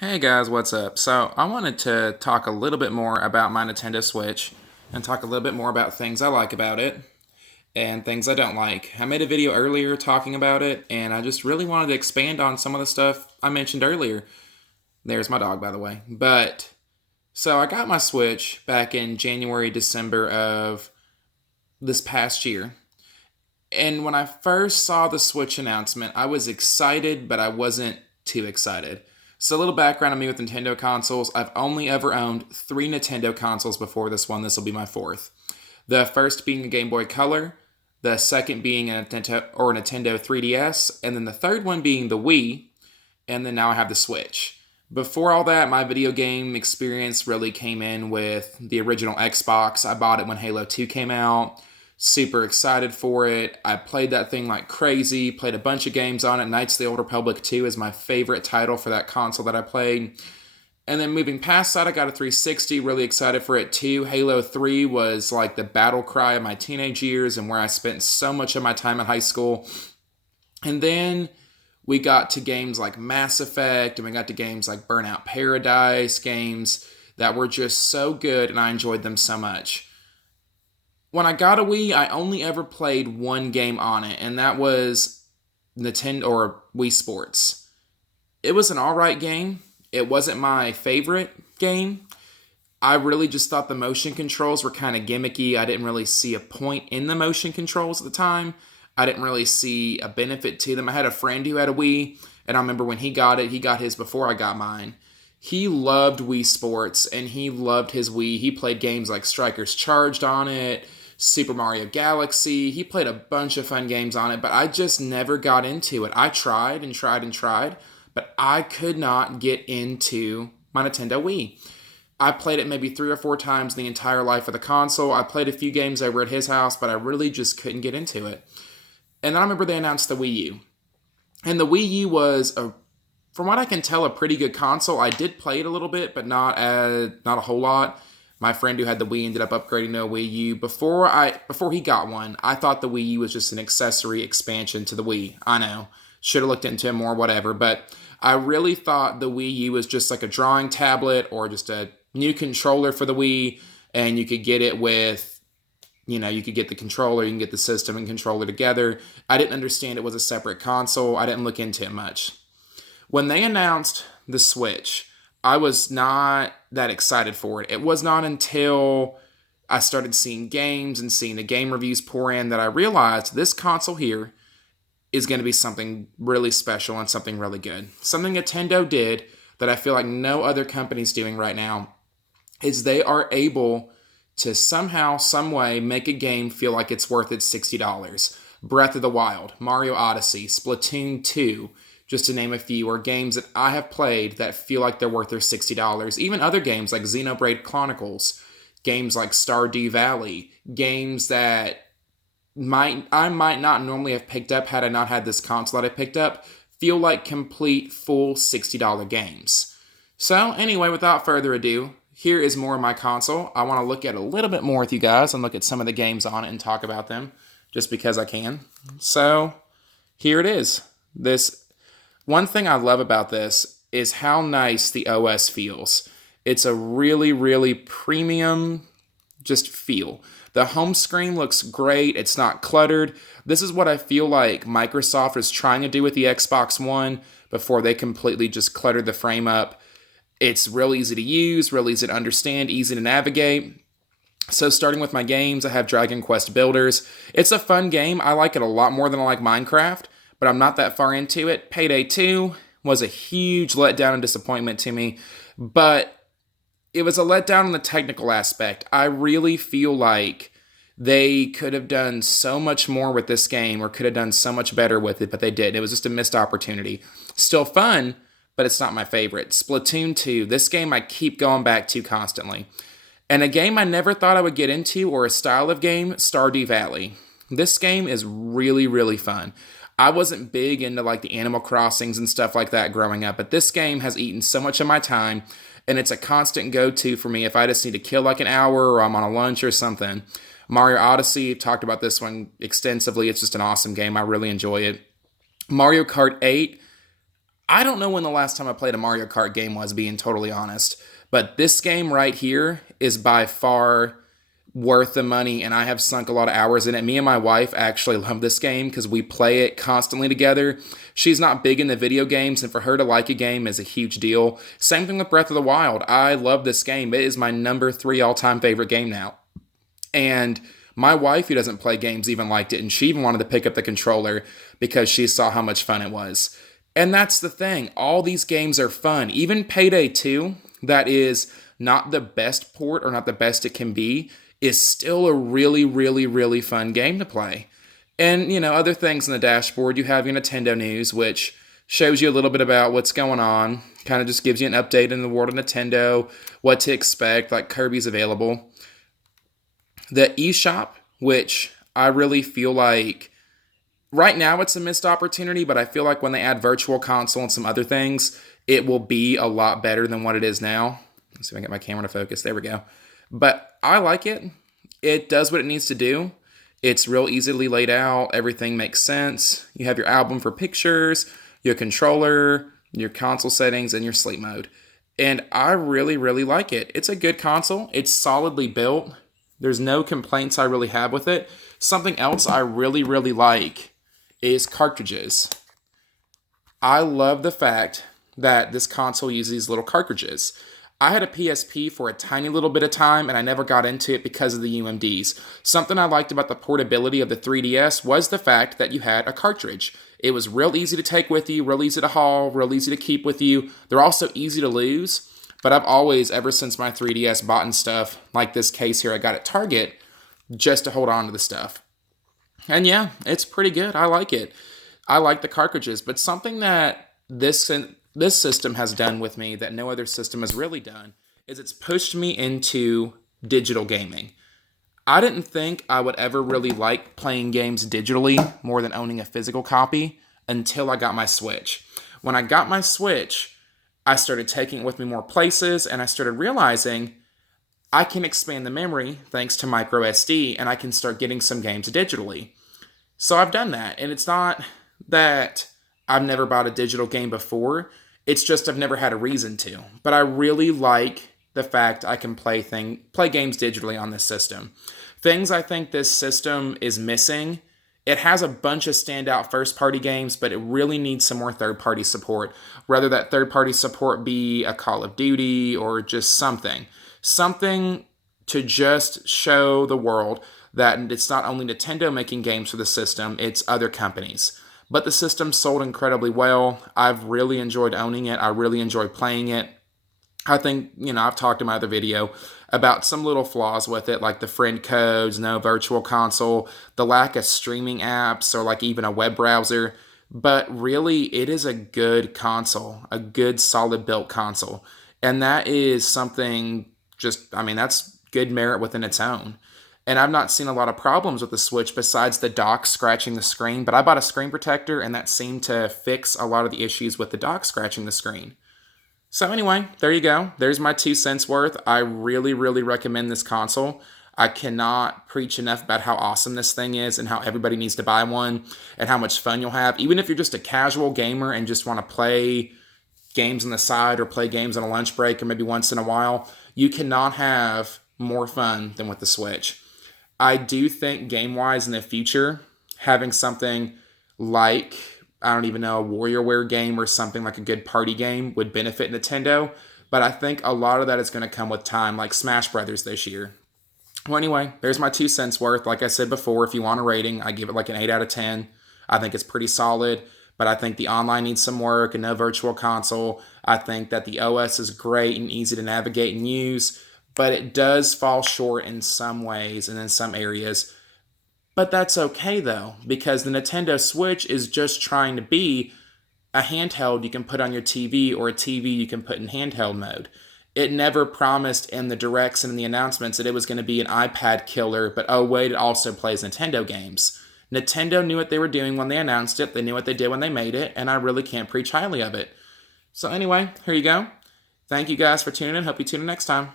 Hey guys, what's up? So, I wanted to talk a little bit more about my Nintendo Switch and talk a little bit more about things I like about it and things I don't like. I made a video earlier talking about it, and I just really wanted to expand on some of the stuff I mentioned earlier. There's my dog, by the way. So I got my Switch back in January, December of this past year. And when I first saw the Switch announcement, I was excited, but I wasn't too excited. So, a little background on me with Nintendo consoles. I've only ever owned three Nintendo consoles before this one. This will be my fourth. The first being a Game Boy Color, the second being a Nintendo 3DS, and then the third one being the Wii, and then now I have the Switch. Before all that, my video game experience really came in with the original Xbox. I bought it when Halo 2 came out. Super excited for it. I played that thing like crazy, played a bunch of games on it. Knights of the Old Republic 2 is my favorite title for that console that I played. And then moving past that, I got a 360, really excited for it too. Halo 3 was like the battle cry of my teenage years and where I spent so much of my time in high school. And then we got to games like Mass Effect, and we got to games like Burnout Paradise, games that were just so good, and I enjoyed them so much. When I got a Wii, I only ever played one game on it, and that was Nintendo or Wii Sports. It was an alright game. It wasn't my favorite game. I really just thought the motion controls were kind of gimmicky. I didn't really see a point in the motion controls at the time. I didn't really see a benefit to them. I had a friend who had a Wii, and I remember when he got it, he got his before I got mine. He loved Wii Sports, and he loved his Wii. He played games like Strikers Charged on it, Super Mario Galaxy. He played a bunch of fun games on it, but I just never got into it. I tried and tried and tried, but I could not get into my Nintendo Wii. I played it maybe three or four times the entire life of the console. I played a few games over at his house, but I really just couldn't get into it. And then I remember they announced the Wii U. And the Wii U was, from what I can tell, a pretty good console. I did play it a little bit, but not a whole lot. My friend who had the Wii ended up upgrading to a Wii U. Before he got one, I thought the Wii U was just an accessory expansion to the Wii. I know. Should have looked into it more, whatever. But I really thought the Wii U was just like a drawing tablet or just a new controller for the Wii, and you could get it with, you could get the controller, you can get the system and controller together. I didn't understand it was a separate console. I didn't look into it much. When they announced the Switch, I was not that excited for it. It was not until I started seeing games and seeing the game reviews pour in that I realized this console here is going to be something really special and something really good. Something Nintendo did that I feel like no other company's doing right now is they are able to somehow, some way, make a game feel like it's worth its $60. Breath of the Wild, Mario Odyssey, Splatoon 2, just to name a few, are games that I have played that feel like they're worth their $60. Even other games like Xenoblade Chronicles, games like Stardew Valley, games that I might not normally have picked up had I not had this console that I picked up, feel like complete full $60 games. So anyway, without further ado, here is more of my console. I want to look at a little bit more with you guys and look at some of the games on it and talk about them just because I can. So here it is. This one thing I love about this is how nice the OS feels. It's a really, really premium just feel. The home screen looks great. It's not cluttered. This is what I feel like Microsoft is trying to do with the Xbox One before they completely just cluttered the frame up. It's real easy to use, real easy to understand, easy to navigate. So starting with my games, I have Dragon Quest Builders. It's a fun game. I like it a lot more than I like Minecraft, but I'm not that far into it. Payday 2 was a huge letdown and disappointment to me, but it was a letdown in the technical aspect. I really feel like they could have done so much more with this game or could have done so much better with it, but they didn't. It was just a missed opportunity. Still fun, but it's not my favorite. Splatoon 2, this game I keep going back to constantly. And a game I never thought I would get into, or a style of game, Stardew Valley. This game is really, really fun. I wasn't big into like the Animal Crossings and stuff like that growing up, but this game has eaten so much of my time, and it's a constant go-to for me if I just need to kill like an hour or I'm on a lunch or something. Mario Odyssey, talked about this one extensively. It's just an awesome game. I really enjoy it. Mario Kart 8, I don't know when the last time I played a Mario Kart game was, being totally honest. But this game right here is by far worth the money, and I have sunk a lot of hours in it. Me and my wife actually love this game because we play it constantly together. She's not big into video games, and for her to like a game is a huge deal. Same thing with Breath of the Wild. I love this game. It is my number 3 all-time favorite game now. And my wife, who doesn't play games, even liked it, and she even wanted to pick up the controller because she saw how much fun it was. And that's the thing. All these games are fun. Even Payday 2, that is not the best port or not the best it can be, is still a really, really, really fun game to play. And, other things in the dashboard, you have your Nintendo news, which shows you a little bit about what's going on. Kind of just gives you an update in the world of Nintendo, what to expect, like Kirby's available. The eShop, which I really feel like right now it's a missed opportunity, but I feel like when they add Virtual Console and some other things, it will be a lot better than what it is now. Let's see if I can get my camera to focus. There we go. But I like it. It does what it needs to do. It's real easily laid out. Everything makes sense. You have your album for pictures, your controller, your console settings, and your sleep mode. And I really, really like it. It's a good console. It's solidly built. There's no complaints I really have with it. Something else I really, really like is cartridges. I love the fact that this console uses these little cartridges. I had a PSP for a tiny little bit of time, and I never got into it because of the UMDs. Something I liked about the portability of the 3DS was the fact that you had a cartridge. It was real easy to take with you, real easy to haul, real easy to keep with you. They're also easy to lose. But I've always, ever since my 3DS, bought and stuff like this case here I got at Target just to hold on to the stuff. And yeah, it's pretty good. I like it. I like the cartridges. But something that this system has done with me that no other system has really done is it's pushed me into digital gaming. I didn't think I would ever really like playing games digitally more than owning a physical copy until I got my Switch. When I got my Switch, I started taking it with me more places, and I started realizing I can expand the memory thanks to micro SD, and I can start getting some games digitally. So I've done that, and it's not that I've never bought a digital game before. It's just I've never had a reason to. But I really like the fact I can play games digitally on this system. Things I think this system is missing. It has a bunch of standout first-party games, but it really needs some more third-party support. Whether that third-party support be a Call of Duty or just something. Something to just show the world that it's not only Nintendo making games for the system, it's other companies. But the system sold incredibly well. I've really enjoyed owning it. I really enjoy playing it. I think, I've talked in my other video about some little flaws with it, like the friend codes, no virtual console, the lack of streaming apps, or like even a web browser. But really, it is a good console, a good solid built console. And that is something that's good merit within its own. And I've not seen a lot of problems with the Switch besides the dock scratching the screen. But I bought a screen protector, and that seemed to fix a lot of the issues with the dock scratching the screen. So anyway, there you go. There's my 2 cents worth. I really, really recommend this console. I cannot preach enough about how awesome this thing is and how everybody needs to buy one and how much fun you'll have. Even if you're just a casual gamer and just want to play games on the side or play games on a lunch break or maybe once in a while, you cannot have more fun than with the Switch. I do think game-wise in the future, having something like, I don't even know, a WarioWare game or something like a good party game would benefit Nintendo. But I think a lot of that is going to come with time, like Smash Brothers this year. Well, anyway, there's my 2 cents worth. Like I said before, if you want a rating, I give it like an 8 out of 10. I think it's pretty solid. But I think the online needs some work and no virtual console. I think that the OS is great and easy to navigate and use. But it does fall short in some ways and in some areas. But that's okay, though, because the Nintendo Switch is just trying to be a handheld you can put on your TV or a TV you can put in handheld mode. It never promised in the directs and in the announcements that it was going to be an iPad killer, but oh wait, it also plays Nintendo games. Nintendo knew what they were doing when they announced it. They knew what they did when they made it, and I really can't preach highly of it. So anyway, here you go. Thank you guys for tuning in. Hope you tune in next time.